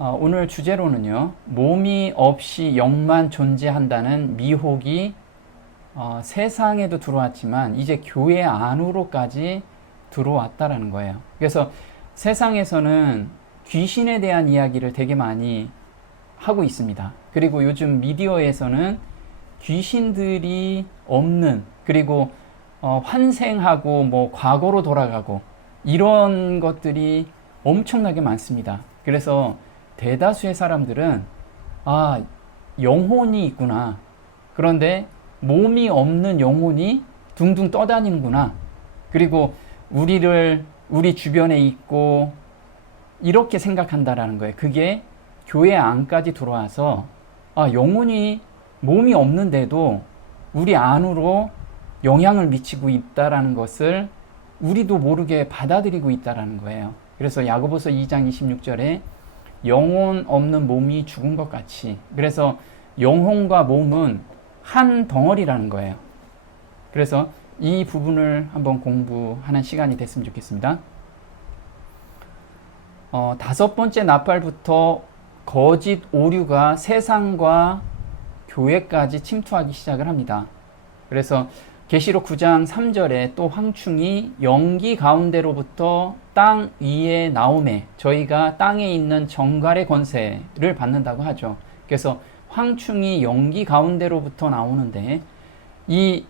오늘 주제로는요, 몸이 없이 영만 존재한다는 미혹이 세상에도 들어왔지만 이제 교회 안으로까지 들어왔다라는 거예요. 그래서 세상에서는 귀신에 대한 이야기를 되게 많이 하고 있습니다. 그리고 요즘 미디어에서는 귀신들이 없는, 그리고 환생하고 뭐 과거로 돌아가고 이런 것들이 엄청나게 많습니다. 그래서 대다수의 사람들은 영혼이 있구나. 그런데 몸이 없는 영혼이 둥둥 떠다니는구나. 그리고 우리 주변에 있고 이렇게 생각한다라는 거예요. 그게 교회 안까지 들어와서 영혼이 몸이 없는데도 우리 안으로 영향을 미치고 있다라는 것을 우리도 모르게 받아들이고 있다라는 거예요. 그래서 야고보서 2장 26절에 영혼 없는 몸이 죽은 것 같이, 그래서 영혼과 몸은 한 덩어리라는 거예요. 그래서 이 부분을 한번 공부하는 시간이 됐으면 좋겠습니다. 5번째 나팔부터 거짓 오류가 세상과 교회까지 침투하기 시작을 합니다. 그래서 계시록 9장 3절에 또 황충이 연기 가운데로부터 땅 위에 나오매 저희가 땅에 있는 정갈의 권세를 받는다고 하죠. 그래서 황충이 연기 가운데로부터 나오는데 이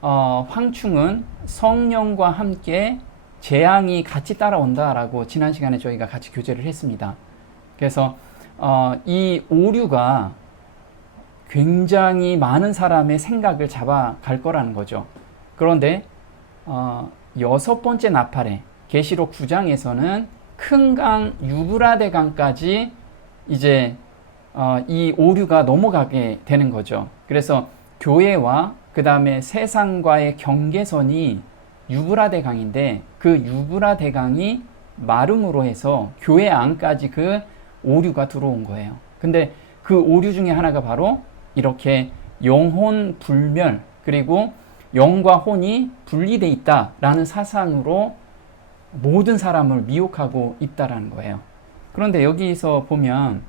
황충은 성령과 함께 재앙이 같이 따라온다라고 지난 시간에 저희가 같이 교제를 했습니다. 그래서 이 오류가 굉장히 많은 사람의 생각을 잡아갈 거라는 거죠. 그런데 6번째 나팔에 계시록 9장에서는 큰 강 유브라데 강까지 이제 이 오류가 넘어가게 되는 거죠. 그래서 교회와 그 다음에 세상과의 경계선이 유브라데 강인데 그 유브라데 강이 마름으로 해서 교회 안까지 그 오류가 들어온 거예요. 근데 그 오류 중에 하나가 바로 이렇게 영혼 불멸, 그리고 영과 혼이 분리되어 있다라는 사상으로 모든 사람을 미혹하고 있다라는 거예요. 그런데 여기서 보면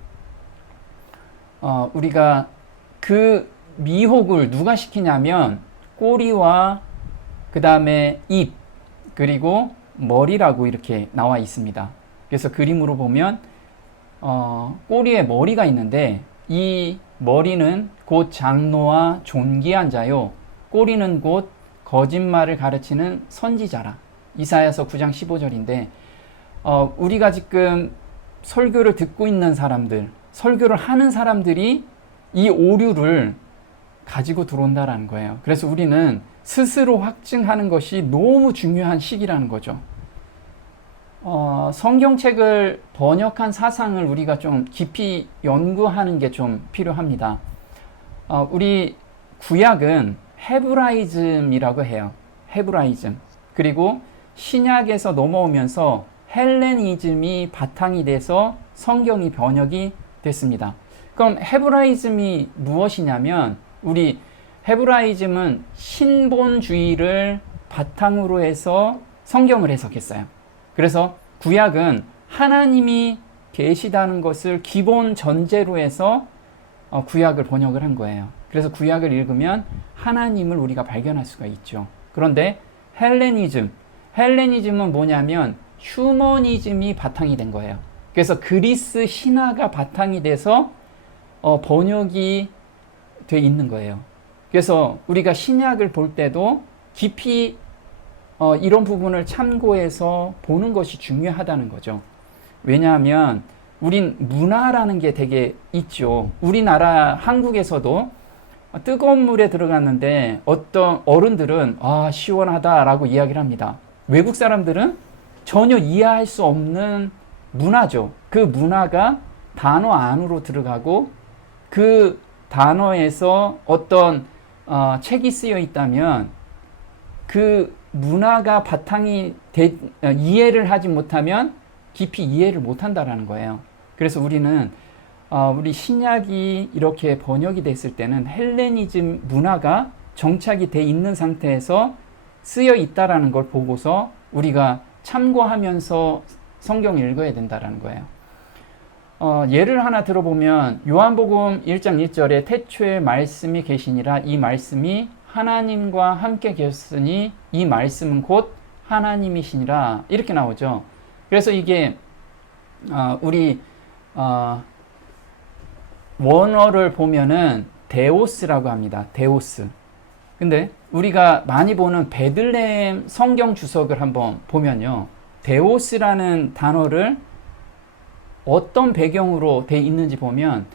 우리가 그 미혹을 누가 시키냐면 꼬리와 그 다음에 입, 그리고 머리라고 이렇게 나와 있습니다. 그래서 그림으로 보면 꼬리에 머리가 있는데 이 머리는 곧 장로와 존귀한 자요, 꼬리는 곧 거짓말을 가르치는 선지자라. 이사야서 9장 15절인데 우리가 지금 설교를 듣고 있는 사람들, 설교를 하는 사람들이 이 오류를 가지고 들어온다라는 거예요. 그래서 우리는 스스로 확증하는 것이 너무 중요한 시기라는 거죠. 성경책을 번역한 사상을 우리가 좀 깊이 연구하는 게 좀 필요합니다. 우리 구약은 헤브라이즘이라고 해요. 헤브라이즘. 그리고 신약에서 넘어오면서 헬레니즘이 바탕이 돼서 성경이 번역이 됐습니다. 그럼 헤브라이즘이 무엇이냐면 우리 헤브라이즘은 신본주의를 바탕으로 해서 성경을 해석했어요. 그래서 구약은 하나님이 계시다는 것을 기본 전제로 해서 구약을 번역을 한 거예요. 그래서 구약을 읽으면 하나님을 우리가 발견할 수가 있죠. 그런데 헬레니즘은 뭐냐면 휴머니즘이 바탕이 된 거예요. 그래서 그리스 신화가 바탕이 돼서 번역이 돼 있는 거예요. 그래서 우리가 신약을 볼 때도 깊이 이런 부분을 참고해서 보는 것이 중요하다는 거죠. 왜냐하면 우린 문화라는 게 되게 있죠. 우리나라 한국에서도 뜨거운 물에 들어갔는데 어떤 어른들은 시원하다라고 이야기를 합니다. 외국 사람들은 전혀 이해할 수 없는 문화죠. 그 문화가 단어 안으로 들어가고 그 단어에서 어떤 책이 쓰여 있다면 그 문화가 바탕이 이해를 하지 못하면 깊이 이해를 못한다라는 거예요. 그래서 우리는 우리 신약이 이렇게 번역이 됐을 때는 헬레니즘 문화가 정착이 돼 있는 상태에서 쓰여 있다라는 걸 보고서 우리가 참고하면서 성경을 읽어야 된다라는 거예요. 예를 하나 들어보면 요한복음 1장 1절에 태초에 말씀이 계시니라 이 말씀이 하나님과 함께 계셨으니 이 말씀은 곧 하나님이시니라 이렇게 나오죠. 그래서 이게 우리 원어를 보면은 데오스라고 합니다. 데오스. 근데 우리가 많이 보는 베들레헴 성경 주석을 한번 보면요. 데오스라는 단어를 어떤 배경으로 돼 있는지 보면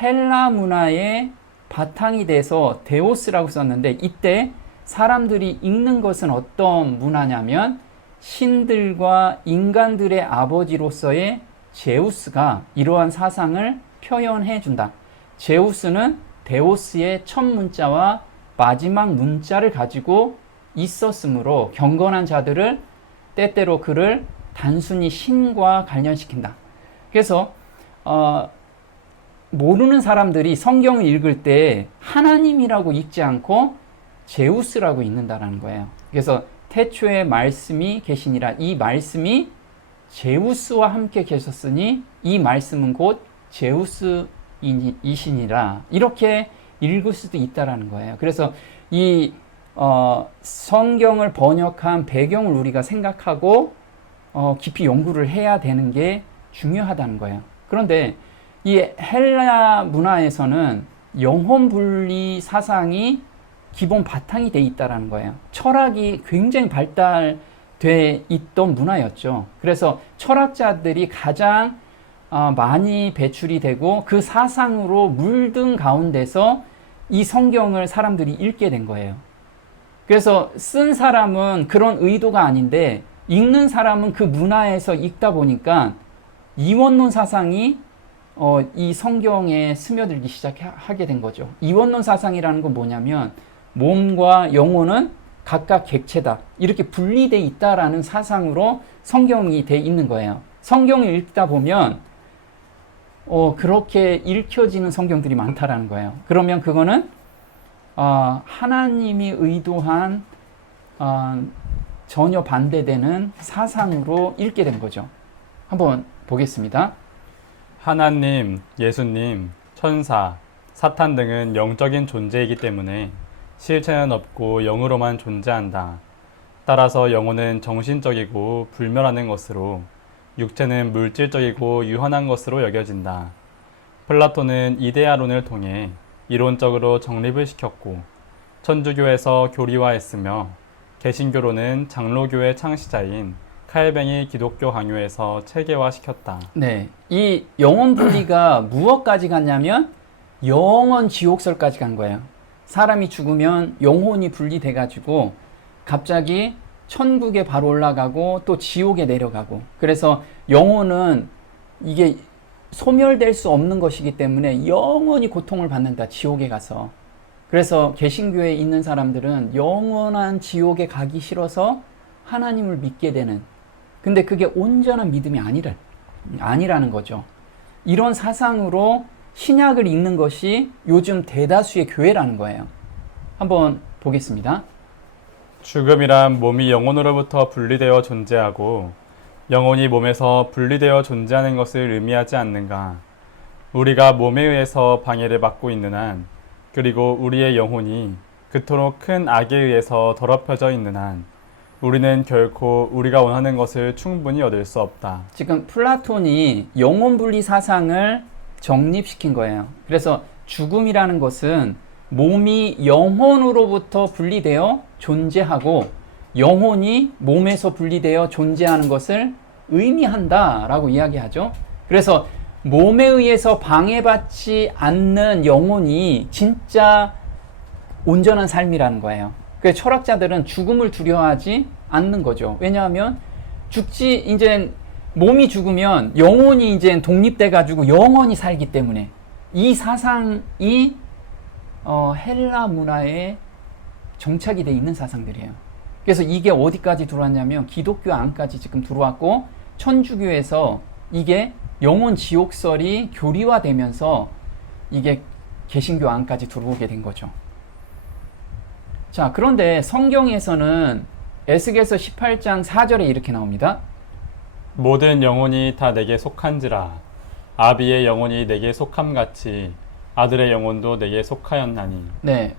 헬라 문화의 바탕이 돼서 데오스라고 썼는데 이때 사람들이 읽는 것은 어떤 문화냐면 신들과 인간들의 아버지로서의 제우스가 이러한 사상을 표현해 준다. 제우스는 데오스의 첫 문자와 마지막 문자를 가지고 있었으므로 경건한 자들을 때때로 그를 단순히 신과 관련시킨다. 그래서 모르는 사람들이 성경을 읽을 때 하나님이라고 읽지 않고 제우스라고 읽는다라는 거예요. 그래서 태초에 말씀이 계시니라 이 말씀이 제우스와 함께 계셨으니 이 말씀은 곧 제우스이시니라 이렇게 읽을 수도 있다라는 거예요. 그래서 이 성경을 번역한 배경을 우리가 생각하고 깊이 연구를 해야 되는 게 중요하다는 거예요. 그런데 이 헬라 문화에서는 영혼 분리 사상이 기본 바탕이 돼 있다라는 거예요. 철학이 굉장히 발달돼 있던 문화였죠. 그래서 철학자들이 가장 많이 배출이 되고 그 사상으로 물든 가운데서 이 성경을 사람들이 읽게 된 거예요. 그래서 쓴 사람은 그런 의도가 아닌데 읽는 사람은 그 문화에서 읽다 보니까 이원론 사상이 이 성경에 스며들기 시작하게 된 거죠. 이원론 사상이라는 건 뭐냐면 몸과 영혼은 각각 객체다. 이렇게 분리되어 있다라는 사상으로 성경이 돼 있는 거예요. 성경을 읽다 보면 그렇게 읽혀지는 성경들이 많다라는 거예요. 그러면 그거는 하나님이 의도한 전혀 반대되는 사상으로 읽게 된 거죠. 한번 보겠습니다. 하나님, 예수님, 천사, 사탄 등은 영적인 존재이기 때문에 실체는 없고 영으로만 존재한다. 따라서 영혼은 정신적이고 불멸하는 것으로 육체는 물질적이고 유한한 것으로 여겨진다. 플라톤은 이데아론을 통해 이론적으로 정립을 시켰고 천주교에서 교리화했으며 개신교로는 장로교의 창시자인 칼뱅이 기독교 강요에서 체계화시켰다. 네, 이 영혼 분리가 무엇까지 갔냐면 영원 지옥설까지 간 거예요. 사람이 죽으면 영혼이 분리돼가지고 갑자기 천국에 바로 올라가고 또 지옥에 내려가고 그래서 영혼은 이게 소멸될 수 없는 것이기 때문에 영원히 고통을 받는다. 지옥에 가서. 그래서 개신교에 있는 사람들은 영원한 지옥에 가기 싫어서 하나님을 믿게 되는 근데 그게 온전한 믿음이 아니라는 거죠. 이런 사상으로 신약을 읽는 것이 요즘 대다수의 교회라는 거예요. 한번 보겠습니다. 죽음이란 몸이 영혼으로부터 분리되어 존재하고 영혼이 몸에서 분리되어 존재하는 것을 의미하지 않는가. 우리가 몸에 의해서 방해를 받고 있는 한 그리고 우리의 영혼이 그토록 큰 악에 의해서 더럽혀져 있는 한 우리는 결코 우리가 원하는 것을 충분히 얻을 수 없다. 지금 플라톤이 영혼 분리 사상을 정립시킨 거예요. 그래서 죽음이라는 것은 몸이 영혼으로부터 분리되어 존재하고 영혼이 몸에서 분리되어 존재하는 것을 의미한다라고 이야기하죠. 그래서 몸에 의해서 방해받지 않는 영혼이 진짜 온전한 삶이라는 거예요. 그래서 철학자들은 죽음을 두려워하지 않는 거죠. 왜냐하면 이제 몸이 죽으면 영혼이 이제 독립돼 가지고 영원히 살기 때문에 이 사상이 헬라 문화에 정착이 돼 있는 사상들이에요. 그래서 이게 어디까지 들어왔냐면 기독교 안까지 지금 들어왔고 천주교에서 이게 영혼 지옥설이 교리화되면서 이게 개신교 안까지 들어오게 된 거죠. 자, 그런데 성경에서는 에스겔서 18장 4절에 이렇게 나옵니다. 모든 영혼이 다 내게 속한지라 아비의 영혼이 내게 속함같이 아들의 영혼도 내게 속하였나니 네,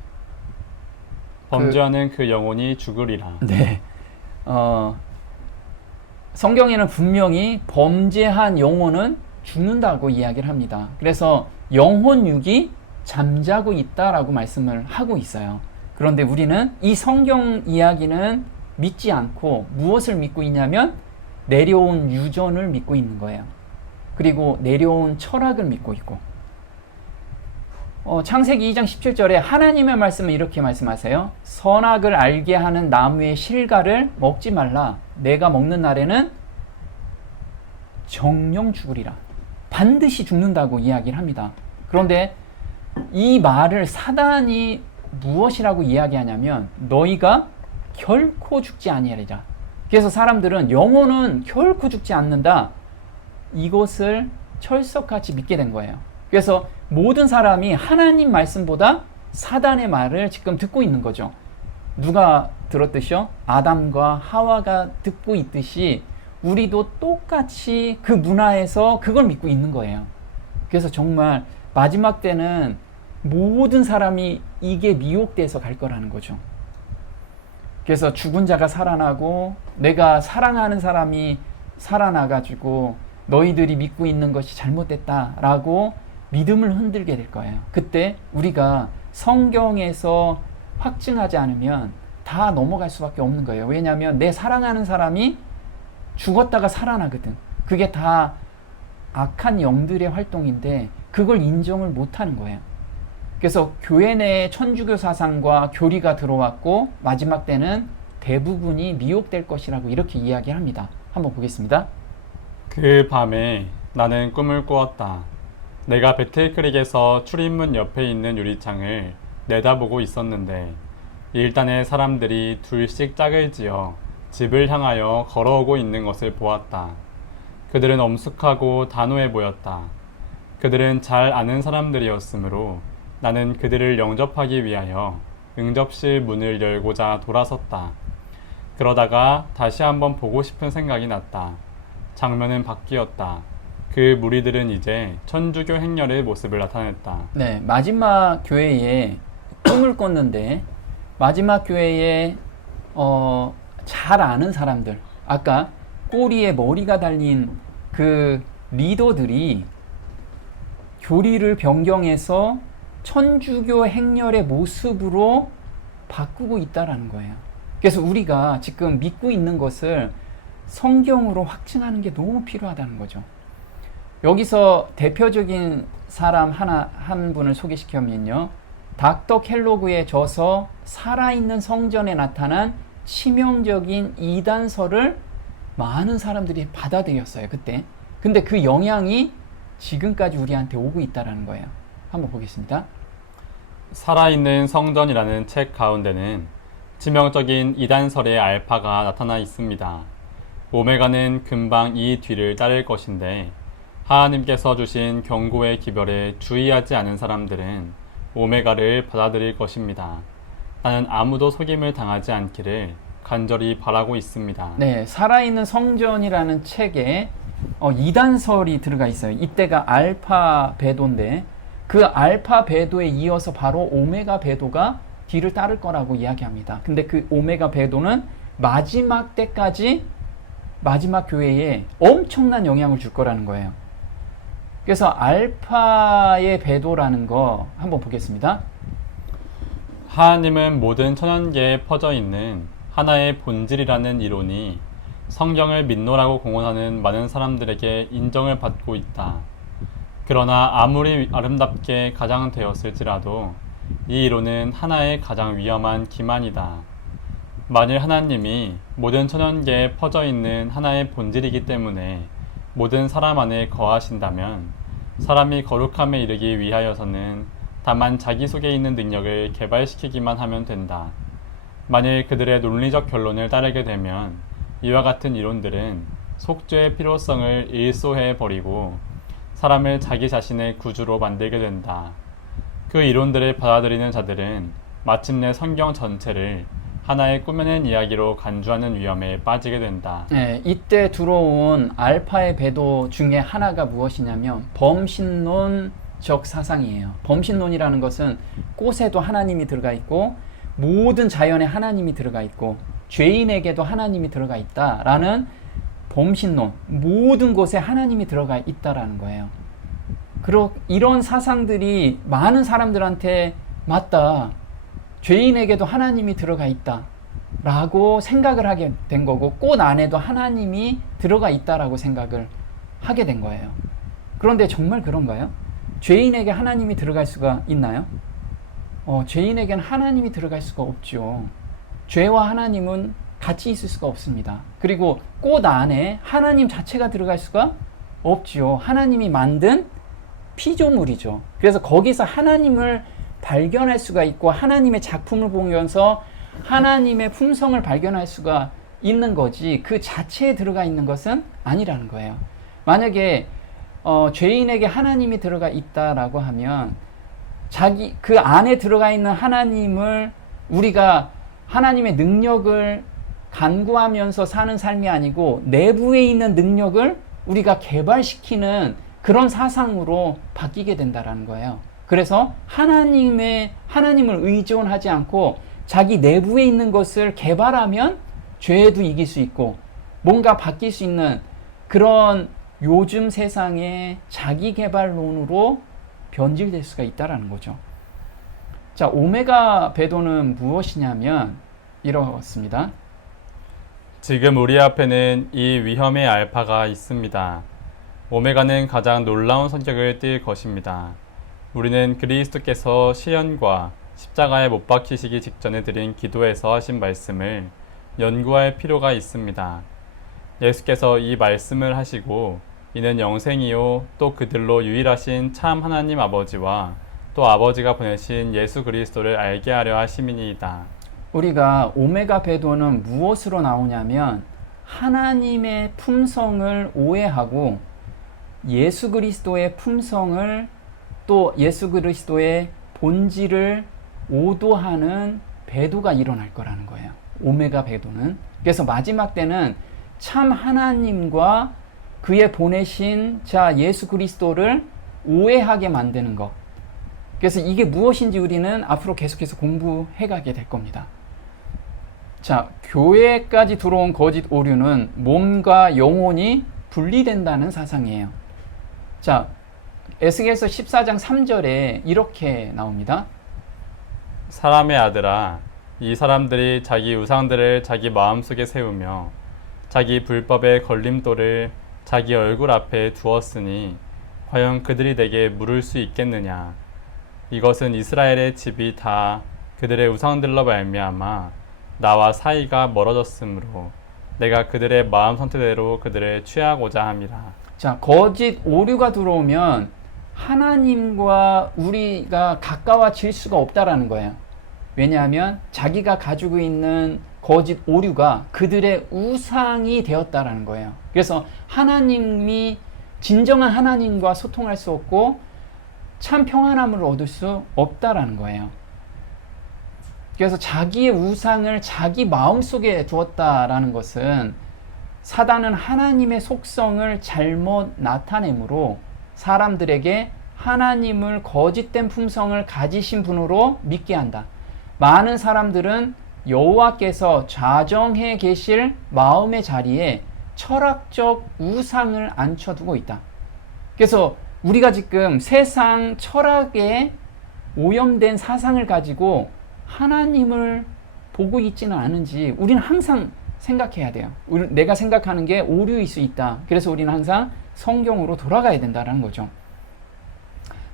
범죄하는 그 영혼이 죽으리라. 네. 성경에는 분명히 범죄한 영혼은 죽는다고 이야기를 합니다. 그래서 영혼육이 잠자고 있다라고 말씀을 하고 있어요. 그런데 우리는 이 성경 이야기는 믿지 않고 무엇을 믿고 있냐면 내려온 유전을 믿고 있는 거예요. 그리고 내려온 철학을 믿고 있고, 창세기 2장 17절에 하나님의 말씀은 이렇게 말씀하세요. 선악을 알게 하는 나무의 실과를 먹지 말라. 내가 먹는 날에는 정령 죽으리라. 반드시 죽는다고 이야기를 합니다. 그런데 이 말을 사단이 무엇이라고 이야기하냐면 너희가 결코 죽지 아니하리라. 그래서 사람들은 영혼은 결코 죽지 않는다, 이것을 철석같이 믿게 된 거예요. 그래서 모든 사람이 하나님 말씀보다 사단의 말을 지금 듣고 있는 거죠. 누가 들었듯이요? 아담과 하와가 듣고 있듯이 우리도 똑같이 그 문화에서 그걸 믿고 있는 거예요. 그래서 정말 마지막 때는 모든 사람이 이게 미혹돼서 갈 거라는 거죠. 그래서 죽은 자가 살아나고 내가 사랑하는 사람이 살아나가지고 너희들이 믿고 있는 것이 잘못됐다라고 믿음을 흔들게 될 거예요. 그때 우리가 성경에서 확증하지 않으면 다 넘어갈 수밖에 없는 거예요. 왜냐하면 내 사랑하는 사람이 죽었다가 살아나거든. 그게 다 악한 영들의 활동인데 그걸 인정을 못하는 거예요. 그래서 교회 내에 천주교 사상과 교리가 들어왔고 마지막 때는 대부분이 미혹될 것이라고 이렇게 이야기합니다. 한번 보겠습니다. 그 밤에 나는 꿈을 꾸었다. 내가 베틀크릭에서 출입문 옆에 있는 유리창을 내다보고 있었는데 일단의 사람들이 둘씩 짝을 지어 집을 향하여 걸어오고 있는 것을 보았다. 그들은 엄숙하고 단호해 보였다. 그들은 잘 아는 사람들이었으므로 나는 그들을 영접하기 위하여 응접실 문을 열고자 돌아섰다. 그러다가 다시 한번 보고 싶은 생각이 났다. 장면은 바뀌었다. 그 무리들은 이제 천주교 행렬의 모습을 나타냈다. 네, 마지막 교회에 꿈을 꿨는데 마지막 교회에 잘 아는 사람들, 아까 꼬리에 머리가 달린 그 리더들이 교리를 변경해서 천주교 행렬의 모습으로 바꾸고 있다라는 거예요. 그래서 우리가 지금 믿고 있는 것을 성경으로 확증하는 게 너무 필요하다는 거죠. 여기서 대표적인 사람 한 분을 소개시켜면요, 닥터 켈로그의 저서 살아있는 성전에 나타난 치명적인 이단설을 많은 사람들이 받아들였어요, 그때. 근데 그 영향이 지금까지 우리한테 오고 있다는 거예요. 한번 보겠습니다. 살아있는 성전이라는 책 가운데는 치명적인 이단설의 알파가 나타나 있습니다. 오메가는 금방 이 뒤를 따를 것인데 하나님께서 주신 경고의 기별에 주의하지 않은 사람들은 오메가를 받아들일 것입니다. 나는 아무도 속임을 당하지 않기를 간절히 바라고 있습니다. 네, 살아있는 성전이라는 책에 이단설이 들어가 있어요. 이때가 알파 베도인데 그 알파 베도에 이어서 바로 오메가 베도가 뒤를 따를 거라고 이야기합니다. 근데 그 오메가 베도는 마지막 때까지 마지막 교회에 엄청난 영향을 줄 거라는 거예요. 그래서 알파의 베도라는 거 한번 보겠습니다. 하나님은 모든 천연계에 퍼져 있는 하나의 본질이라는 이론이 성경을 믿노라고 공언하는 많은 사람들에게 인정을 받고 있다. 그러나 아무리 아름답게 가장되었을지라도 이 이론은 하나의 가장 위험한 기만이다. 만일 하나님이 모든 천연계에 퍼져 있는 하나의 본질이기 때문에 모든 사람 안에 거하신다면 사람이 거룩함에 이르기 위하여서는 다만 자기 속에 있는 능력을 개발시키기만 하면 된다. 만일 그들의 논리적 결론을 따르게 되면 이와 같은 이론들은 속죄의 필요성을 일소해 버리고 사람을 자기 자신의 구주로 만들게 된다. 그 이론들을 받아들이는 자들은 마침내 성경 전체를 하나의 꾸며낸 이야기로 간주하는 위험에 빠지게 된다. 네, 이때 들어온 알파의 배도 중에 하나가 무엇이냐면 범신론적 사상이에요. 범신론이라는 것은 꽃에도 하나님이 들어가 있고 모든 자연에 하나님이 들어가 있고 죄인에게도 하나님이 들어가 있다라는 범신론, 모든 곳에 하나님이 들어가 있다라는 거예요. 이런 사상들이 많은 사람들한테 맞다, 죄인에게도 하나님이 들어가 있다 라고 생각을 하게 된 거고, 꽃 안에도 하나님이 들어가 있다라고 생각을 하게 된 거예요. 그런데 정말 그런가요? 죄인에게 하나님이 들어갈 수가 있나요? 죄인에게는 하나님이 들어갈 수가 없죠. 죄와 하나님은 같이 있을 수가 없습니다. 그리고 꽃 안에 하나님 자체가 들어갈 수가 없죠. 하나님이 만든 피조물이죠. 그래서 거기서 하나님을 발견할 수가 있고 하나님의 작품을 보면서 하나님의 품성을 발견할 수가 있는 거지, 그 자체에 들어가 있는 것은 아니라는 거예요. 만약에 죄인에게 하나님이 들어가 있다라고 하면 그 안에 들어가 있는 하나님을 우리가 하나님의 능력을 간구하면서 사는 삶이 아니고 내부에 있는 능력을 우리가 개발시키는 그런 사상으로 바뀌게 된다라는 거예요. 그래서 하나님을 의존하지 않고 자기 내부에 있는 것을 개발하면 죄에도 이길 수 있고 뭔가 바뀔 수 있는 그런 요즘 세상의 자기 개발론으로 변질될 수가 있다라는 거죠. 자, 오메가 배도는 무엇이냐면 이렇습니다. 지금 우리 앞에는 이 위험의 알파가 있습니다. 오메가는 가장 놀라운 성격을 띨 것입니다. 우리는 그리스도께서 시연과 십자가에 못 박히시기 직전에 드린 기도에서 하신 말씀을 연구할 필요가 있습니다. 예수께서 이 말씀을 하시고 이는 영생이요 또 그들로 유일하신 참 하나님 아버지와 또 아버지가 보내신 예수 그리스도를 알게 하려 하심이니이다. 우리가 오메가 배도는 무엇으로 나오냐면 하나님의 품성을 오해하고 예수 그리스도의 품성을, 또 예수 그리스도의 본질을 오도하는 배도가 일어날 거라는 거예요. 오메가 배도는. 그래서 마지막 때는 참 하나님과 그의 보내신 자 예수 그리스도를 오해하게 만드는 것. 그래서 이게 무엇인지 우리는 앞으로 계속해서 공부해 가게 될 겁니다. 자, 교회까지 들어온 거짓 오류는 몸과 영혼이 분리된다는 사상이에요. 자, 에스겔서 14장 3절에 이렇게 나옵니다. 사람의 아들아, 이 사람들이 자기 우상들을 자기 마음속에 세우며 자기 불법의 걸림돌을 자기 얼굴 앞에 두었으니 과연 그들이 내게 물을 수 있겠느냐? 이것은 이스라엘의 집이 다 그들의 우상들로 말미암아 나와 사이가 멀어졌으므로 내가 그들의 마음 선택대로 그들을 취하고자 함이라. 자, 거짓 오류가 들어오면 하나님과 우리가 가까워질 수가 없다라는 거예요. 왜냐하면 자기가 가지고 있는 거짓 오류가 그들의 우상이 되었다라는 거예요. 그래서 진정한 하나님과 소통할 수 없고 참 평안함을 얻을 수 없다라는 거예요. 그래서 자기의 우상을 자기 마음속에 두었다라는 것은 사단은 하나님의 속성을 잘못 나타내므로 사람들에게 하나님을 거짓된 품성을 가지신 분으로 믿게 한다. 많은 사람들은 여호와께서 좌정해 계실 마음의 자리에 철학적 우상을 앉혀두고 있다. 그래서 우리가 지금 세상 철학에 오염된 사상을 가지고 하나님을 보고 있지는 않은지 우리는 항상 생각해야 돼요. 내가 생각하는 게 오류일 수 있다. 그래서 우리는 항상 성경으로 돌아가야 된다는 거죠.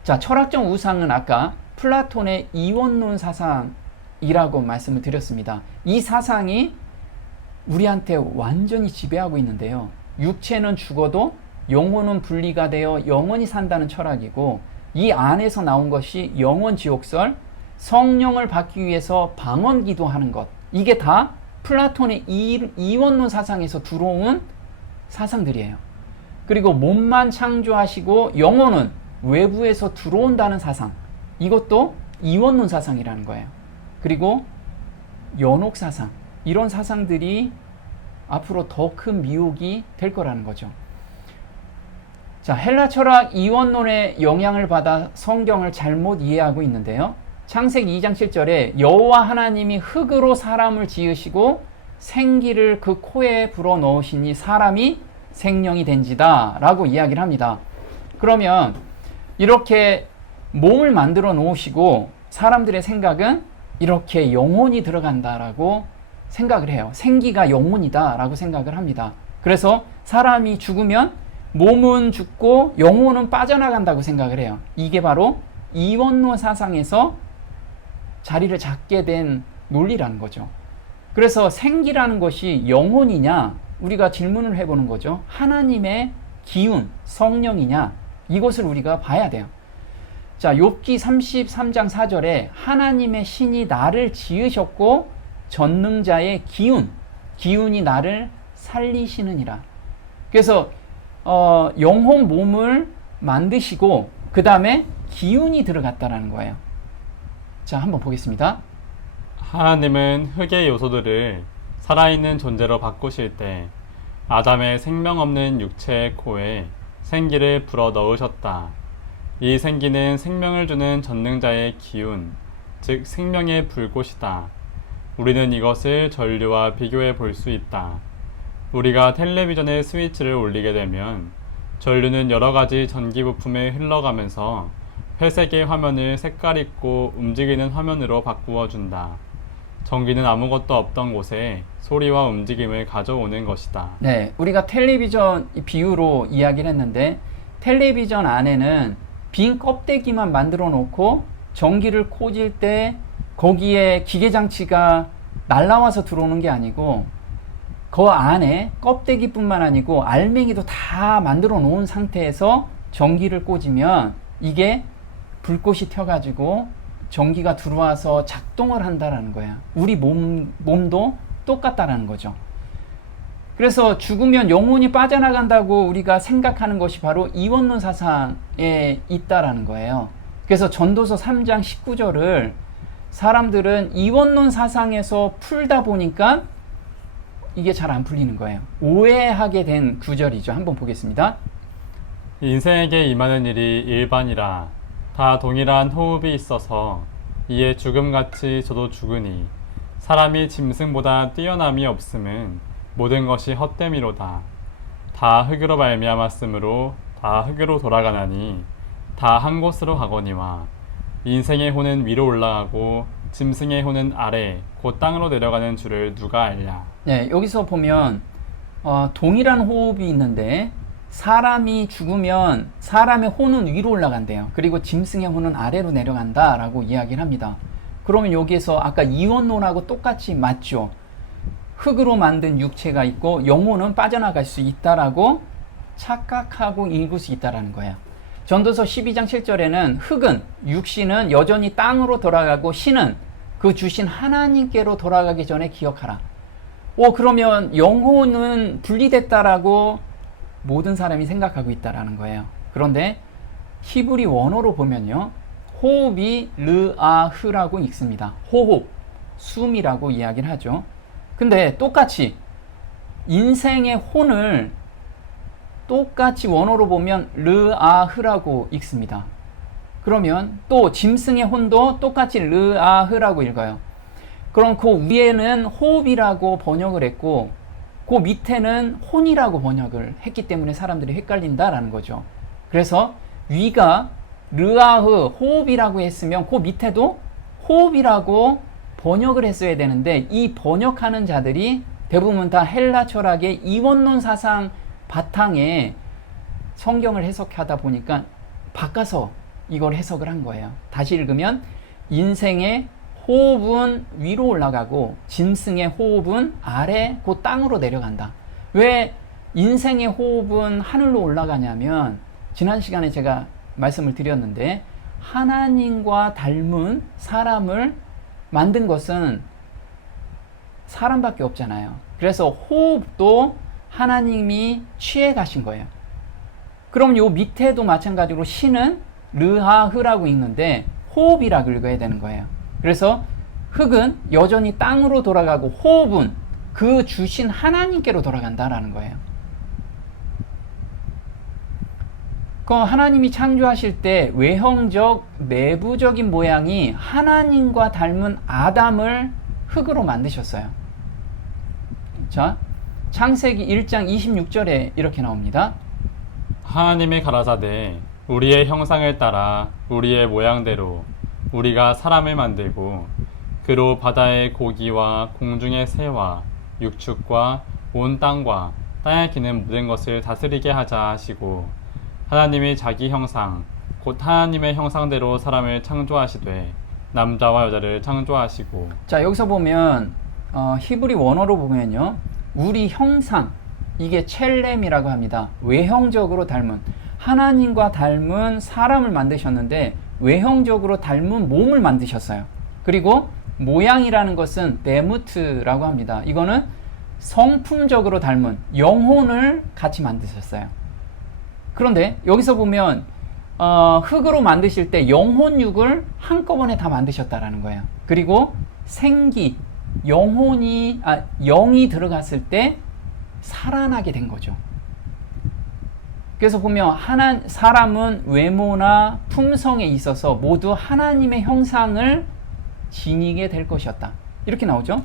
자, 철학적 우상은 아까 플라톤의 이원론 사상이라고 말씀을 드렸습니다. 이 사상이 우리한테 완전히 지배하고 있는데요. 육체는 죽어도 영혼은 분리가 되어 영원히 산다는 철학이고, 이 안에서 나온 것이 영원 지옥설, 성령을 받기 위해서 방언 기도하는 것, 이게 다 플라톤의 이원론 사상에서 들어온 사상들이에요. 그리고 몸만 창조하시고 영혼은 외부에서 들어온다는 사상, 이것도 이원론 사상이라는 거예요. 그리고 연옥 사상, 이런 사상들이 앞으로 더 큰 미혹이 될 거라는 거죠. 자, 헬라 철학 이원론의 영향을 받아 성경을 잘못 이해하고 있는데요. 창세기 2장 7절에 여호와 하나님이 흙으로 사람을 지으시고 생기를 그 코에 불어 넣으시니 사람이 생명이 된지다 라고 이야기를 합니다. 그러면 이렇게 몸을 만들어 놓으시고 사람들의 생각은 이렇게 영혼이 들어간다라고 생각을 해요. 생기가 영혼이다라고 생각을 합니다. 그래서 사람이 죽으면 몸은 죽고 영혼은 빠져나간다고 생각을 해요. 이게 바로 이원론 사상에서 자리를 잡게 된 논리라는 거죠. 그래서 생기라는 것이 영혼이냐, 우리가 질문을 해보는 거죠. 하나님의 기운, 성령이냐, 이것을 우리가 봐야 돼요. 자, 욥기 33장 4절에 하나님의 신이 나를 지으셨고 전능자의 기운이 나를 살리시느니라. 그래서 영혼 몸을 만드시고 그 다음에 기운이 들어갔다라는 거예요. 자, 한번 보겠습니다. 하나님은 흙의 요소들을 살아있는 존재로 바꾸실 때 아담의 생명 없는 육체의 코에 생기를 불어 넣으셨다. 이 생기는 생명을 주는 전능자의 기운, 즉 생명의 불꽃이다. 우리는 이것을 전류와 비교해 볼 수 있다. 우리가 텔레비전의 스위치를 올리게 되면 전류는 여러 가지 전기 부품에 흘러가면서 회색의 화면을 색깔 있고 움직이는 화면으로 바꾸어 준다. 전기는 아무것도 없던 곳에 소리와 움직임을 가져오는 것이다. 네, 우리가 텔레비전 비유로 이야기를 했는데 텔레비전 안에는 빈 껍데기만 만들어 놓고 전기를 꽂을 때 거기에 기계장치가 날라와서 들어오는 게 아니고 그 안에 껍데기뿐만 아니고 알맹이도 다 만들어 놓은 상태에서 전기를 꽂으면 이게 불꽃이 튀어가지고 전기가 들어와서 작동을 한다라는 거야. 우리 몸도 똑같다라는 거죠. 그래서 죽으면 영혼이 빠져나간다고 우리가 생각하는 것이 바로 이원론 사상에 있다라는 거예요. 그래서 전도서 3장 19절을 사람들은 이원론 사상에서 풀다 보니까 이게 잘 안 풀리는 거예요. 오해하게 된 구절이죠. 한번 보겠습니다. 인생에게 임하는 일이 일반이라 다 동일한 호흡이 있어서 이에 죽음같이 저도 죽으니 사람이 짐승보다 뛰어남이 없음은 모든 것이 헛됨이로다. 다 흙으로 말미암았으므로 다 흙으로 돌아가나니 다 한 곳으로 가거니와 인생의 혼은 위로 올라가고 짐승의 혼은 아래 곧 땅으로 내려가는 줄을 누가 알랴. 네, 여기서 보면 동일한 호흡이 있는데 사람이 죽으면 사람의 혼은 위로 올라간대요. 그리고 짐승의 혼은 아래로 내려간다라고 이야기를 합니다. 그러면 여기에서 아까 이원론하고 똑같이 맞죠. 흙으로 만든 육체가 있고 영혼은 빠져나갈 수 있다라고 착각하고 읽을 수 있다라는 거예요. 전도서 12장 7절에는 흙은, 육신은 여전히 땅으로 돌아가고 신은 그 주신 하나님께로 돌아가기 전에 기억하라. 그러면 영혼은 분리됐다라고 모든 사람이 생각하고 있다라는 거예요. 그런데 히브리 원어로 보면요, 호흡이 르아흐라고 읽습니다. 호흡, 숨이라고 이야기를 하죠. 근데 똑같이 인생의 혼을 똑같이 원어로 보면 르아흐라고 읽습니다. 그러면 또 짐승의 혼도 똑같이 르아흐라고 읽어요. 그럼 그 위에는 호흡이라고 번역을 했고 그 밑에는 혼이라고 번역을 했기 때문에 사람들이 헷갈린다라는 거죠. 그래서 위가 르아흐, 호흡이라고 했으면 그 밑에도 호흡이라고 번역을 했어야 되는데 이 번역하는 자들이 대부분 다 헬라 철학의 이원론 사상 바탕에 성경을 해석하다 보니까 바꿔서 이걸 해석을 한 거예요. 다시 읽으면 인생의 호흡은 위로 올라가고 짐승의 호흡은 아래 곧 땅으로 내려간다. 왜 인생의 호흡은 하늘로 올라가냐면 지난 시간에 제가 말씀을 드렸는데 하나님과 닮은 사람을 만든 것은 사람밖에 없잖아요. 그래서 호흡도 하나님이 취해 가신 거예요. 그럼 요 밑에도 마찬가지로 신은 르하흐라고 읽는데 호흡이라고 읽어야 되는 거예요. 그래서 흙은 여전히 땅으로 돌아가고 호흡은 그 주신 하나님께로 돌아간다라는 거예요. 그 하나님이 창조하실 때 외형적 내부적인 모양이 하나님과 닮은 아담을 흙으로 만드셨어요. 자, 창세기 1장 26절에 이렇게 나옵니다. 하나님이 가라사대 우리의 형상을 따라 우리의 모양대로 우리가 사람을 만들고 그로 바다의 고기와 공중의 새와 육축과 온 땅과 땅에 기는 모든 것을 다스리게 하자 하시고 하나님이 자기 형상 곧 하나님의 형상대로 사람을 창조하시되 남자와 여자를 창조하시고. 자, 여기서 보면 히브리 원어로 보면요, 우리 형상, 이게 첼렘이라고 합니다. 외형적으로 닮은, 하나님과 닮은 사람을 만드셨는데 외형적으로 닮은 몸을 만드셨어요. 그리고 모양이라는 것은 데무트라고 합니다. 이거는 성품적으로 닮은 영혼을 같이 만드셨어요. 그런데 여기서 보면 흙으로 만드실 때 영혼육을 한꺼번에 다 만드셨다라는 거예요. 그리고 생기, 영이 들어갔을 때 살아나게 된 거죠. 그래서 보면 사람은 외모나 품성에 있어서 모두 하나님의 형상을 지니게 될 것이었다. 이렇게 나오죠.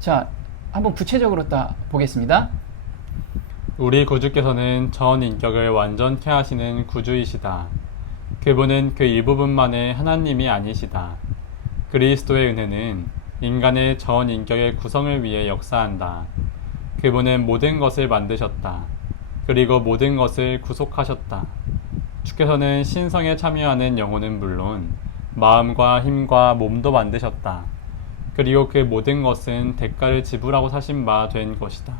자, 한번 구체적으로 보겠습니다. 우리 구주께서는 전 인격을 완전케 하시는 구주이시다. 그분은 그 일부분만의 하나님이 아니시다. 그리스도의 은혜는 인간의 전 인격의 구성을 위해 역사한다. 그분은 모든 것을 만드셨다. 그리고 모든 것을 구속하셨다. 주께서는 신성에 참여하는 영혼은 물론 마음과 힘과 몸도 만드셨다. 그리고 그 모든 것은 대가를 지불하고 사신 바 된 것이다.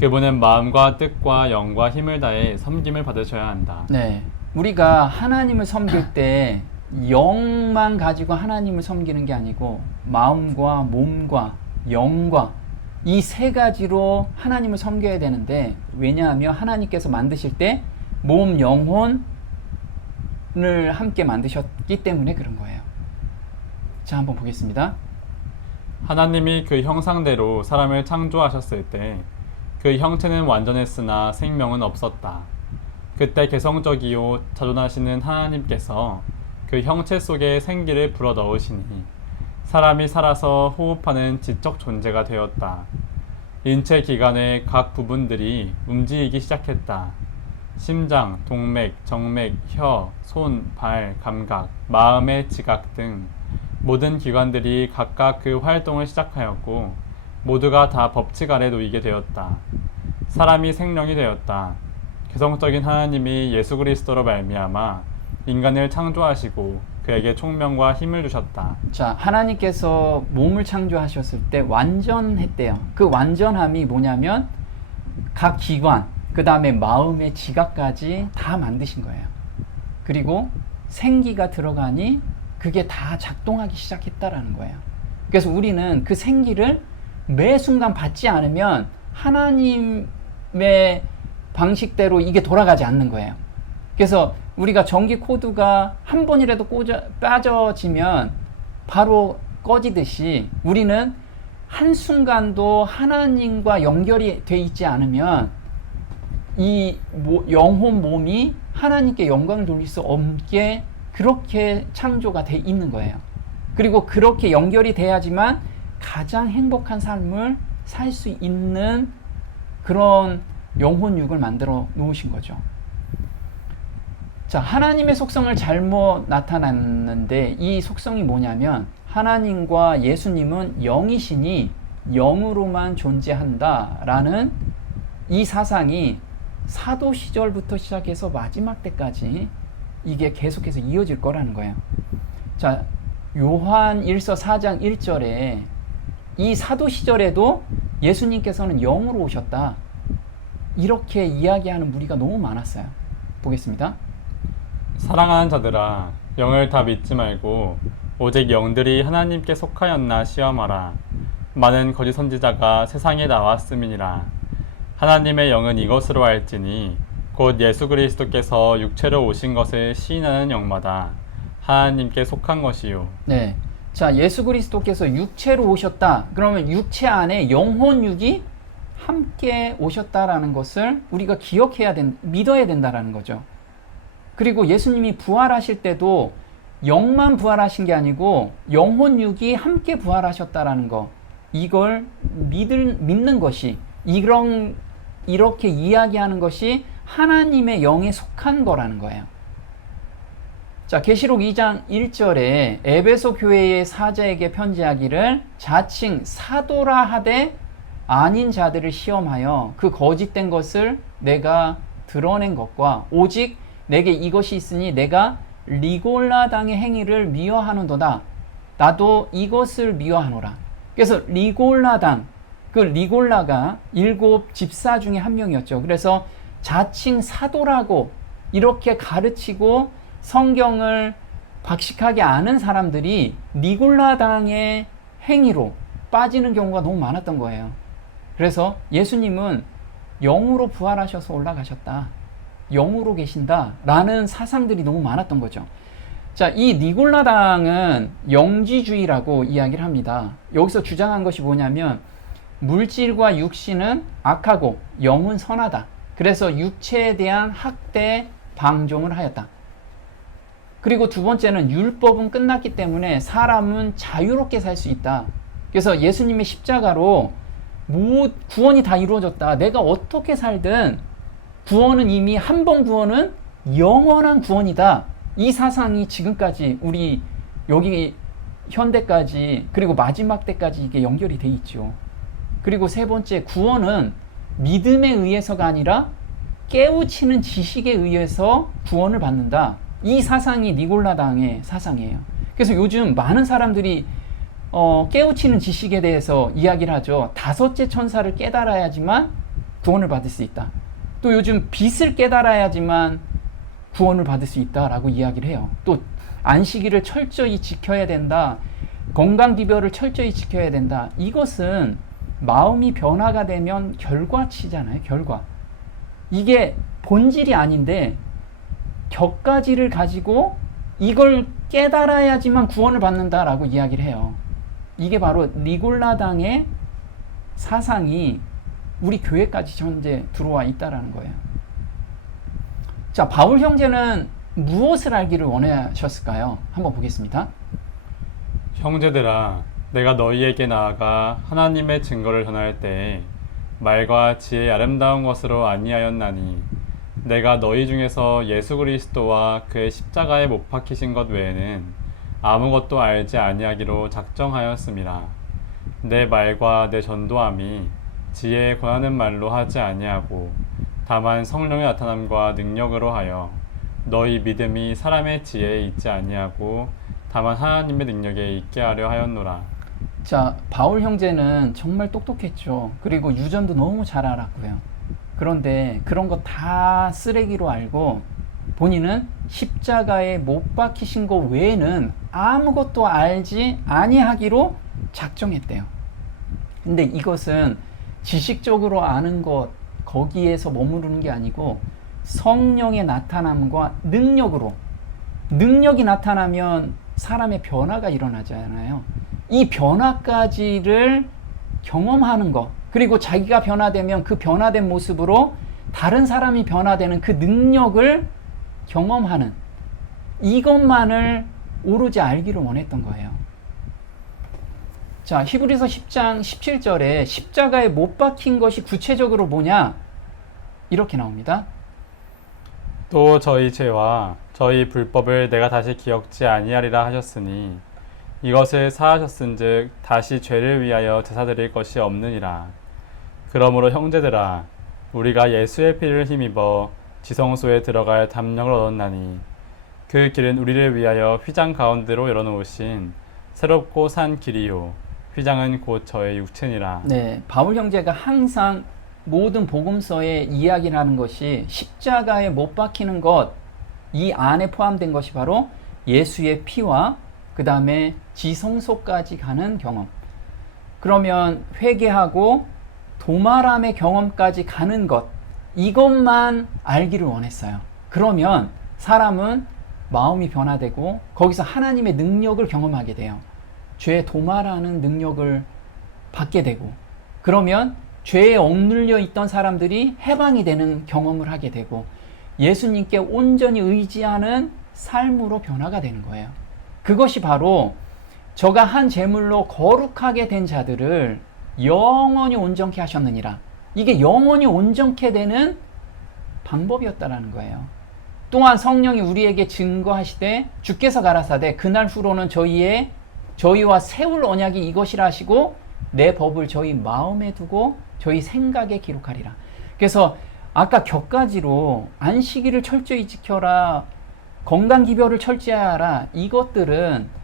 그분은 마음과 뜻과 영과 힘을 다해 섬김을 받으셔야 한다. 네, 우리가 하나님을 섬길 때 영만 가지고 하나님을 섬기는 게 아니고 마음과 몸과 영과 이 세 가지로 하나님을 섬겨야 되는데, 왜냐하면 하나님께서 만드실 때 몸, 영혼을 함께 만드셨기 때문에 그런 거예요. 자, 한번 보겠습니다. 하나님이 그 형상대로 사람을 창조하셨을 때 그 형체는 완전했으나 생명은 없었다. 그때 개성적이요 자존하시는 하나님께서 그 형체 속에 생기를 불어넣으시니 사람이 살아서 호흡하는 지적 존재가 되었다. 인체 기관의 각 부분들이 움직이기 시작했다. 심장, 동맥, 정맥, 혀, 손, 발, 감각, 마음의 지각 등 모든 기관들이 각각 그 활동을 시작하였고 모두가 다 법칙 아래 놓이게 되었다. 사람이 생명이 되었다. 개성적인 하나님이 예수 그리스도로 말미암아 인간을 창조하시고 그에게 총명과 힘을 주셨다. 자, 하나님께서 몸을 창조하셨을 때 완전했대요. 그 완전함이 뭐냐면 각 기관, 그 다음에 마음의 지각까지 다 만드신 거예요. 그리고 생기가 들어가니 그게 다 작동하기 시작했다라는 거예요. 그래서 우리는 그 생기를 매 순간 받지 않으면 하나님의 방식대로 이게 돌아가지 않는 거예요. 그래서 우리가 전기 코드가 한 번이라도 빠져지면 바로 꺼지듯이 우리는 한순간도 하나님과 연결이 돼 있지 않으면 이 영혼 몸이 하나님께 영광을 돌릴 수 없게 그렇게 창조가 돼 있는 거예요. 그리고 그렇게 연결이 돼야지만 가장 행복한 삶을 살 수 있는 그런 영혼육을 만들어 놓으신 거죠. 자, 하나님의 속성을 잘못 나타났는데 이 속성이 뭐냐면 하나님과 예수님은 영이시니 영으로만 존재한다라는 이 사상이 사도 시절부터 시작해서 마지막 때까지 이게 계속해서 이어질 거라는 거예요. 자, 요한 1서 4장 1절에 이 사도 시절에도 예수님께서는 영으로 오셨다, 이렇게 이야기하는 무리가 너무 많았어요. 보겠습니다. 사랑하는 자들아, 영을 다 믿지 말고 오직 영들이 하나님께 속하였나 시험하라. 많은 거짓 선지자가 세상에 나왔음이니라. 하나님의 영은 이것으로 알지니 곧 예수 그리스도께서 육체로 오신 것을 시인하는 영마다 하나님께 속한 것이요. 네. 자, 예수 그리스도께서 육체로 오셨다. 그러면 육체 안에 영혼 육이 함께 오셨다라는 것을 우리가 믿어야 된다라는 거죠. 그리고 예수님이 부활하실 때도 영만 부활하신 게 아니고 영혼 육이 함께 부활하셨다라는 거. 이걸 믿는 것이 이렇게 이야기하는 것이 하나님의 영에 속한 거라는 거예요. 자, 계시록 2장 1절에 에베소 교회의 사자에게 편지하기를 자칭 사도라 하되 아닌 자들을 시험하여 그 거짓된 것을 내가 드러낸 것과 오직 내게 이것이 있으니 내가 리골라당의 행위를 미워하는도다. 나도 이것을 미워하노라. 그래서 리골라당, 그 리골라가 7 집사 중에 한 명이었죠. 그래서 자칭 사도라고 이렇게 가르치고 성경을 박식하게 아는 사람들이 리골라당의 행위로 빠지는 경우가 너무 많았던 거예요. 그래서 예수님은 영으로 부활하셔서 올라가셨다. 영으로 계신다. 라는 사상들이 너무 많았던 거죠. 자, 이 니골라당은 영지주의라고 이야기를 합니다. 여기서 주장한 것이 뭐냐면 물질과 육신은 악하고 영은 선하다. 그래서 육체에 대한 학대, 방종을 하였다. 그리고 두 번째는 율법은 끝났기 때문에 사람은 자유롭게 살 수 있다. 그래서 예수님의 십자가로 구원이 다 이루어졌다. 내가 어떻게 살든 구원은 이미 한 번 구원은 영원한 구원이다. 이 사상이 지금까지 우리 여기 현대까지 그리고 마지막 때까지 이게 연결이 돼 있죠. 그리고 세 번째, 구원은 믿음에 의해서가 아니라 깨우치는 지식에 의해서 구원을 받는다. 이 사상이 니골라당의 사상이에요. 그래서 요즘 많은 사람들이 깨우치는 지식에 대해서 이야기를 하죠. 5째 천사를 깨달아야지만 구원을 받을 수 있다. 또 요즘 빛을 깨달아야지만 구원을 받을 수 있다라고 이야기를 해요. 또 안식일을 철저히 지켜야 된다. 건강기별을 철저히 지켜야 된다. 이것은 마음이 변화가 되면 결과치잖아요. 결과. 이게 본질이 아닌데 격가지를 가지고 이걸 깨달아야지만 구원을 받는다라고 이야기를 해요. 이게 바로 니골라당의 사상이 우리 교회까지 현재 들어와 있다라는 거예요. 자, 바울 형제는 무엇을 알기를 원하셨을까요? 한번 보겠습니다. 형제들아, 내가 너희에게 나아가 하나님의 증거를 전할 때 말과 지혜의 아름다운 것으로 아니하였나니 내가 너희 중에서 예수 그리스도와 그의 십자가에 못 박히신 것 외에는 아무것도 알지 아니하기로 작정하였음이라. 내 말과 내 전도함이 지혜에 권하는 말로 하지 아니하고 다만 성령의 나타남과 능력으로 하여 너희 믿음이 사람의 지혜에 있지 아니하고 다만 하나님의 능력에 있게 하려 하였노라. 자, 바울 형제는 정말 똑똑했죠. 그리고 유전도 너무 잘 알았고요. 그런데 그런 거 다 쓰레기로 알고 본인은 십자가에 못 박히신 것 외에는 아무것도 알지 아니하기로 작정했대요. 근데 이것은 지식적으로 아는 것 거기에서 머무르는 게 아니고 성령의 나타남과 능력으로, 능력이 나타나면 사람의 변화가 일어나잖아요. 이 변화까지를 경험하는 것, 그리고 자기가 변화되면 그 변화된 모습으로 다른 사람이 변화되는 그 능력을 경험하는, 이것만을 오로지 알기를 원했던 거예요. 자, 히브리서 10장 17절에 십자가에 못 박힌 것이 구체적으로 뭐냐? 이렇게 나옵니다. 또 저희 죄와 저희 불법을 내가 다시 기억지 아니하리라 하셨으니 이것을 사하셨은즉 다시 죄를 위하여 제사 드릴 것이 없느니라. 그러므로 형제들아, 우리가 예수의 피를 힘입어 지성소에 들어갈 담력을 얻었나니 그 길은 우리를 위하여 휘장 가운데로 열어놓으신 새롭고 산 길이요 휘장은 곧 저의 육체니라. 네, 바울 형제가 항상 모든 복음서에 이야기를 하는 것이 십자가에 못 박히는 것, 이 안에 포함된 것이 바로 예수의 피와 그 다음에 지성소까지 가는 경험. 그러면 회개하고 도말함의 경험까지 가는 것, 이것만 알기를 원했어요. 그러면 사람은 마음이 변화되고 거기서 하나님의 능력을 경험하게 돼요. 죄에 도말하는 능력을 받게 되고, 그러면 죄에 억눌려 있던 사람들이 해방이 되는 경험을 하게 되고, 예수님께 온전히 의지하는 삶으로 변화가 되는 거예요. 그것이 바로 저가 한 제물로 거룩하게 된 자들을 영원히 온전케 하셨느니라. 이게 영원히 온전케 되는 방법이었다라는 거예요. 또한 성령이 우리에게 증거하시되 주께서 가라사대 그날 후로는 저희와 세울 언약이 이것이라 하시고 내 법을 저희 마음에 두고 저희 생각에 기록하리라. 그래서 아까 격가지로 안식일을 철저히 지켜라, 건강기별을 철저히 하라, 이것들은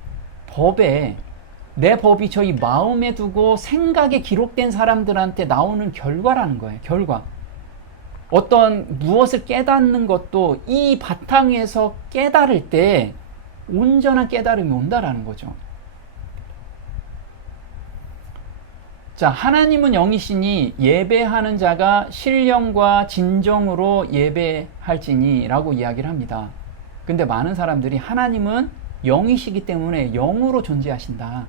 내 법이 저희 마음에 두고 생각에 기록된 사람들한테 나오는 결과라는 거예요. 결과. 어떤 무엇을 깨닫는 것도 이 바탕에서 깨달을 때 온전한 깨달음이 온다라는 거죠. 자, 하나님은 영이시니 예배하는 자가 신령과 진정으로 예배할지니 라고 이야기를 합니다. 근데 많은 사람들이 하나님은 영이시기 때문에 영으로 존재하신다,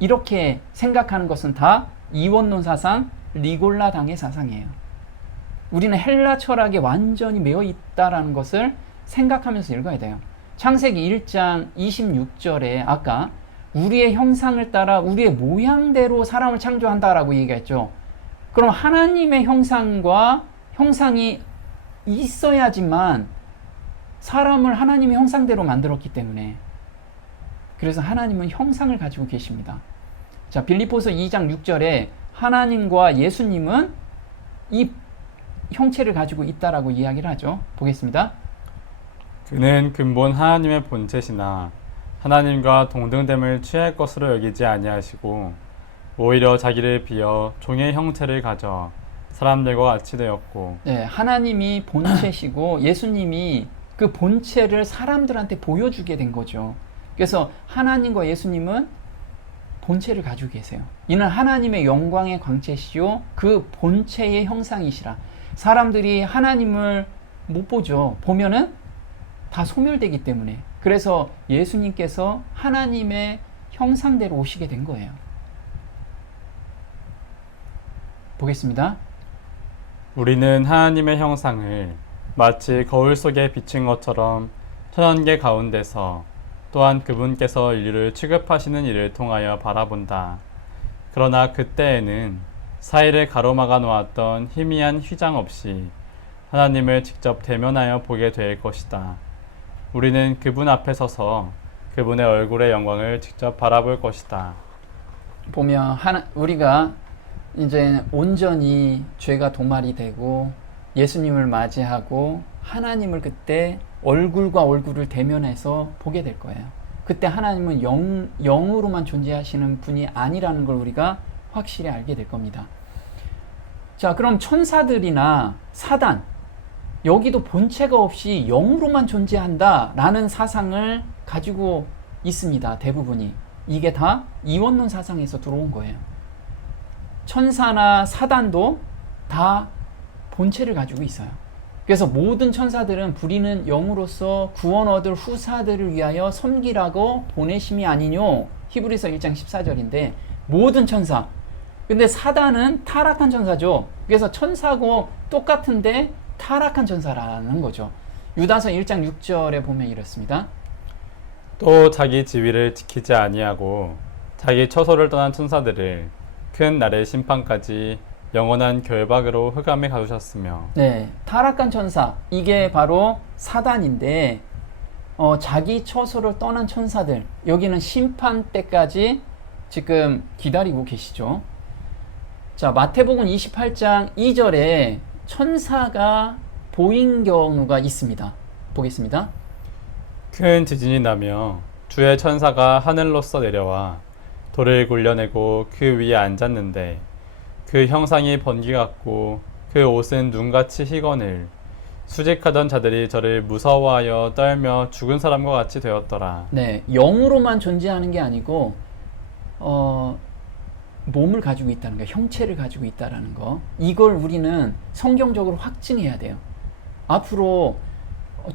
이렇게 생각하는 것은 다 이원론 사상, 리골라당의 사상이에요. 우리는 헬라 철학에 완전히 매여 있다라는 것을 생각하면서 읽어야 돼요. 창세기 1장 26절에 아까 우리의 형상을 따라 우리의 모양대로 사람을 창조한다라고 얘기했죠. 그럼 하나님의 형상이 있어야지만 사람을 하나님의 형상대로 만들었기 때문에, 그래서 하나님은 형상을 가지고 계십니다. 자, 빌립보서 2장 6절에 하나님과 예수님은 이 형체를 가지고 있다라고 이야기를 하죠. 보겠습니다. 그는 근본 하나님의 본체시나 하나님과 동등됨을 취할 것으로 여기지 아니하시고 오히려 자기를 비어 종의 형체를 가져 사람들과 같이 되었고. 네, 하나님이 본체시고 예수님이 그 본체를 사람들한테 보여주게 된 거죠. 그래서 하나님과 예수님은 본체를 가지고 계세요. 이는 하나님의 영광의 광채시요 그 본체의 형상이시라. 사람들이 하나님을 못 보죠. 보면은 다 소멸되기 때문에. 그래서 예수님께서 하나님의 형상대로 오시게 된 거예요. 보겠습니다. 우리는 하나님의 형상을 마치 거울 속에 비친 것처럼 천연계 가운데서 또한 그분께서 인류를 취급하시는 일을 통하여 바라본다. 그러나 그때에는 사이를 가로막아 놓았던 희미한 휘장 없이 하나님을 직접 대면하여 보게 될 것이다. 우리는 그분 앞에 서서 그분의 얼굴의 영광을 직접 바라볼 것이다. 보면 우리가 이제 온전히 죄가 도말이 되고 예수님을 맞이하고 하나님을 그때 얼굴과 얼굴을 대면해서 보게 될 거예요. 그때 하나님은 영으로만 존재하시는 분이 아니라는 걸 우리가 확실히 알게 될 겁니다. 자, 그럼 천사들이나 사단, 여기도 본체가 없이 영으로만 존재한다라는 사상을 가지고 있습니다. 대부분이. 이게 다 이원론 사상에서 들어온 거예요. 천사나 사단도 다 본체를 가지고 있어요. 그래서 모든 천사들은 부리는 영으로서 구원 얻을 후사들을 위하여 섬기라고 보내심이 아니뇨. 히브리서 1장 14절인데 모든 천사. 근데 사단은 타락한 천사죠. 그래서 천사고 똑같은데 타락한 천사라는 거죠. 유다서 1장 6절에 보면 이렇습니다. 또 자기 지위를 지키지 아니하고 자기 처소를 떠난 천사들을 큰 날의 심판까지 영원한 결박으로 흑암에 가두셨으며. 네, 타락한 천사, 이게 바로 사단인데 자기 처소를 떠난 천사들, 여기는 심판 때까지 지금 기다리고 계시죠. 자, 마태복음 28장 2절에 천사가 보인 경우가 있습니다. 보겠습니다. 큰 지진이 나며 주의 천사가 하늘로서 내려와 돌을 굴려내고 그 위에 앉았는데 그 형상이 번개 같고 그 옷은 눈같이 희거늘 수직하던 자들이 저를 무서워하여 떨며 죽은 사람과 같이 되었더라. 네, 영으로만 존재하는 게 아니고 몸을 가지고 있다는 거, 형체를 가지고 있다는 거, 이걸 우리는 성경적으로 확증해야 돼요. 앞으로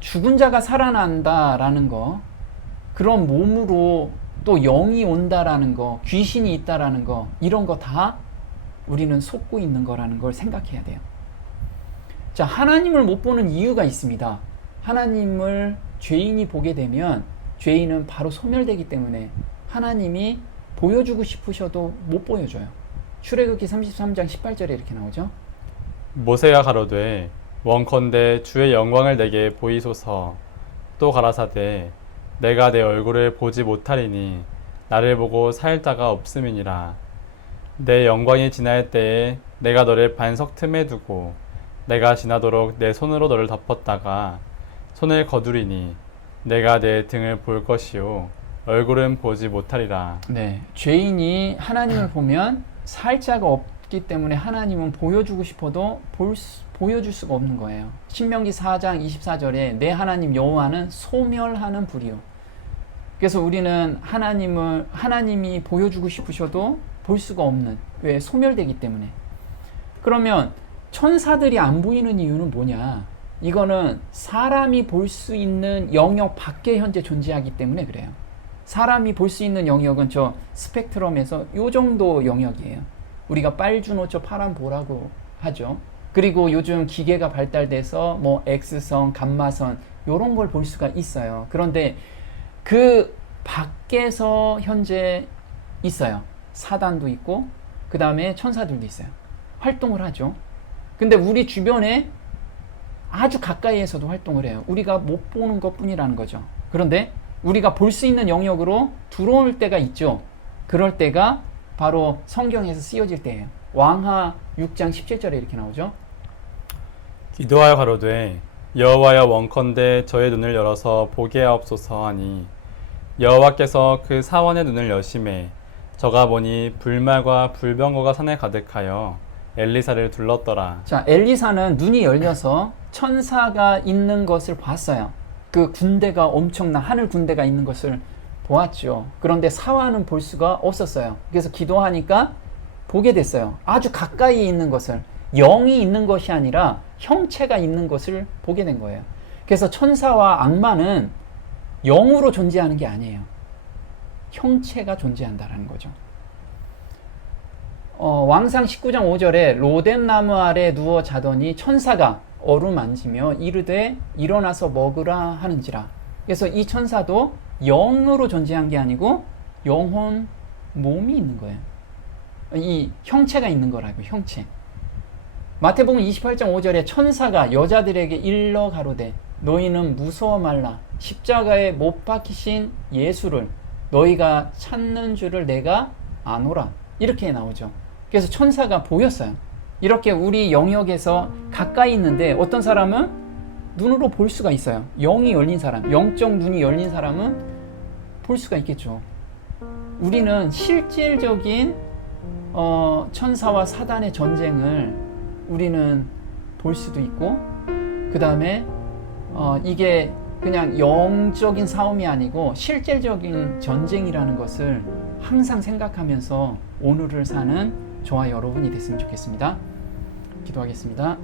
죽은 자가 살아난다라는 거, 그런 몸으로 또 영이 온다라는 거, 귀신이 있다라는 거, 이런 거 다 우리는 속고 있는 거라는 걸 생각해야 돼요. 자, 하나님을 못 보는 이유가 있습니다. 하나님을 죄인이 보게 되면 죄인은 바로 소멸되기 때문에 하나님이 보여주고 싶으셔도 못 보여줘요. 출애굽기 33장 18절에 이렇게 나오죠. 모세가 가로되 원컨대 주의 영광을 내게 보이소서. 또 가라사대 내가 내 얼굴을 보지 못하리니 나를 보고 살 자가 없음이니라. 내 영광이 지날 때에 내가 너를 반석 틈에 두고 내가 지나도록 내 손으로 너를 덮었다가 손을 거두리니 내가 내 등을 볼 것이요 얼굴은 보지 못하리라. 네, 죄인이 하나님을 보면 살 자가 없기 때문에 하나님은 보여주고 싶어도 보여줄 수가 없는 거예요. 신명기 4장 24절에 내 하나님 여호와는 소멸하는 불이요. 그래서 우리는 하나님이 보여주고 싶으셔도 볼 수가 없는, 왜? 소멸되기 때문에. 그러면 천사들이 안 보이는 이유는 뭐냐? 이거는 사람이 볼 수 있는 영역 밖에 현재 존재하기 때문에 그래요. 사람이 볼 수 있는 영역은 저 스펙트럼에서 요 정도 영역이에요. 우리가 빨주노초 파란보라고 하죠. 그리고 요즘 기계가 발달돼서 뭐 X선, 감마선 요런 걸 볼 수가 있어요. 그런데 그 밖에서 현재 있어요. 사단도 있고 그 다음에 천사들도 있어요. 활동을 하죠. 근데 우리 주변에 아주 가까이에서도 활동을 해요. 우리가 못 보는 것뿐이라는 거죠. 그런데 우리가 볼 수 있는 영역으로 들어올 때가 있죠. 그럴 때가 바로 성경에서 쓰여질 때예요. 왕하 6장 17절에 이렇게 나오죠. 기도하여 가로되 여호와여 원컨대 저의 눈을 열어서 보게 하옵소서 하니 여호와께서 그 사원의 눈을 여심해 저가 보니 불말과 불병거가 산에 가득하여 엘리사를 둘렀더라. 자, 엘리사는 눈이 열려서 천사가 있는 것을 봤어요. 그 군대가 엄청난 하늘 군대가 있는 것을 보았죠. 그런데 사화는 볼 수가 없었어요. 그래서 기도하니까 보게 됐어요. 아주 가까이 있는 것을, 영이 있는 것이 아니라 형체가 있는 것을 보게 된 거예요. 그래서 천사와 악마는 영으로 존재하는 게 아니에요. 형체가 존재한다라는 거죠. 왕상 19장 5절에 로뎀 나무 아래 누워 자더니 천사가 어루만지며 이르되 일어나서 먹으라 하는지라. 그래서 이 천사도 영으로 존재한 게 아니고 영혼, 몸이 있는 거예요. 이 형체가 있는 거라고, 형체. 마태복음 28장 5절에 천사가 여자들에게 일러 가로되 너희는 무서워 말라. 십자가에 못 박히신 예수를 너희가 찾는 줄을 내가 아노라. 이렇게 나오죠. 그래서 천사가 보였어요. 이렇게 우리 영역에서 가까이 있는데 어떤 사람은 눈으로 볼 수가 있어요. 영이 열린 사람, 영적 눈이 열린 사람은 볼 수가 있겠죠. 우리는 실질적인 천사와 사단의 전쟁을 우리는 볼 수도 있고, 그 다음에 이게 그냥 영적인 싸움이 아니고 실질적인 전쟁이라는 것을 항상 생각하면서 오늘을 사는 저와 여러분이 됐으면 좋겠습니다. 기도하겠습니다.